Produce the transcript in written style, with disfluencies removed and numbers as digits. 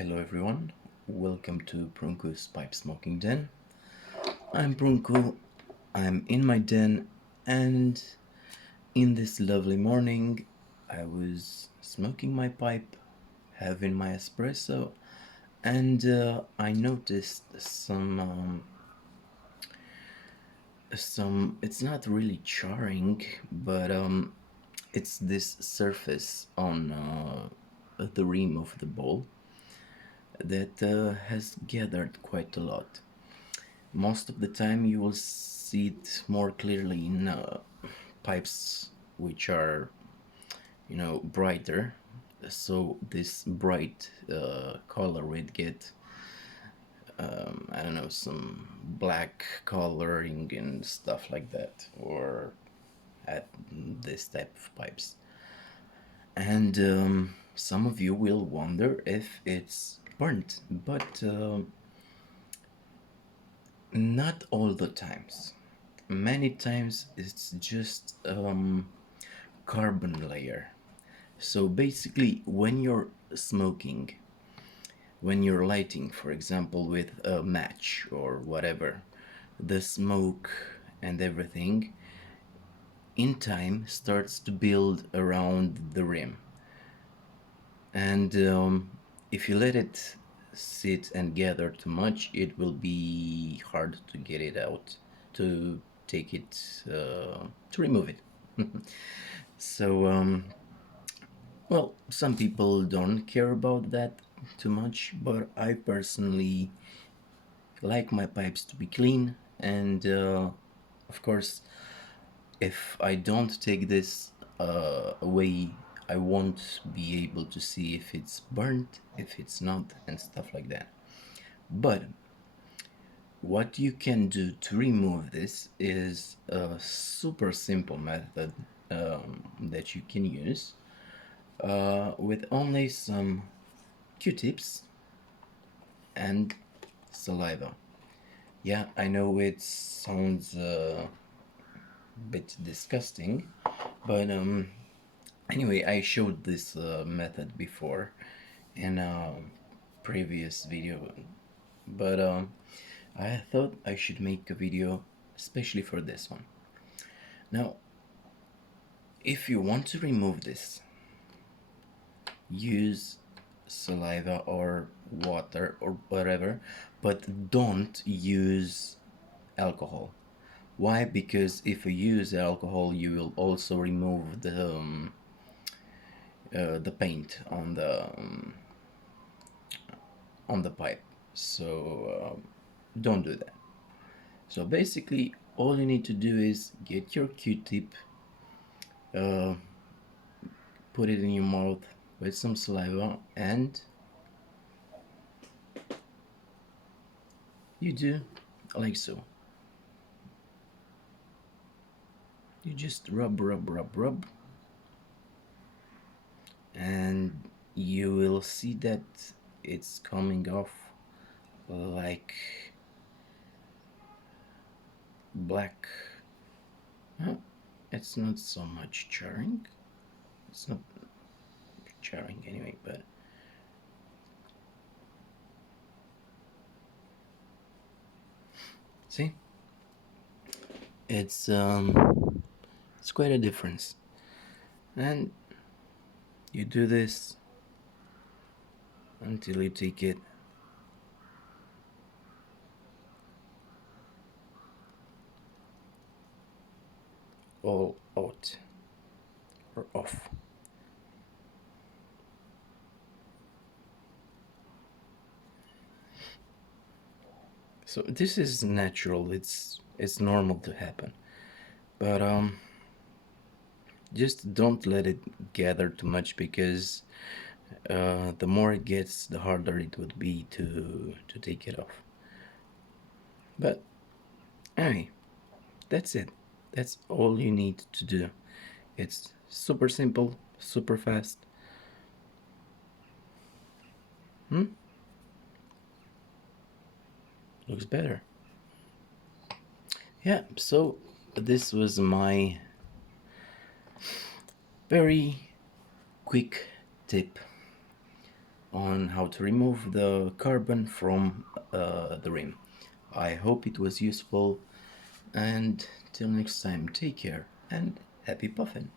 Hello everyone, welcome to Brunko's Pipe Smoking Den. I'm Brunko, I'm in my den, and in this lovely morning I was smoking my pipe, having my espresso, and I noticed some it's not really charring, but it's this surface on the rim of the bowl that has gathered quite a lot. Most of the time you will see it more clearly in pipes which are, brighter. So this bright color would get, I don't know, some black coloring and stuff like that, or at this type of pipes. And some of you will wonder if it's burnt, but not all the times. Many times it's just carbon layer. So basically, when you're smoking, when you're lighting, for example, with a match or whatever, the smoke and everything in time starts to build around the rim. And if you let it sit and gather too much, it will be hard to get it out, to take it, to remove it. So, well, some people don't care about that too much, but I personally like my pipes to be clean, and of course, if I don't take this away, I won't be able to see if it's burnt, if it's not, and stuff like that. But what you can do to remove this is a super simple method that you can use with only some Q-tips and saliva. Yeah, I know it sounds a bit disgusting, but anyway, I showed this method before in a previous video, but I thought I should make a video especially for this one. Now, if you want to remove this, use saliva or water or whatever, but don't use alcohol. Why? Because if you use alcohol, you will also remove the paint on the pipe. So don't do that. So basically, all you need to do is get your Q-tip, uh, put it in your mouth with some saliva, and you do like so. You just rub, rub, rub, rub, and you will see that it's coming off like black. It's not so much charring. It's not charring anyway, but see, it's quite a difference. And you do this until you take it all out or off. So this is natural. It's normal to happen, but just don't let it gather too much, because the more it gets, the harder it would be to take it off. But anyway, that's it. That's all you need to do. It's super simple, super fast. Looks better. Yeah, so this was my very quick tip on how to remove the carbon from the rim. I hope it was useful, and till next time, take care and happy puffin'!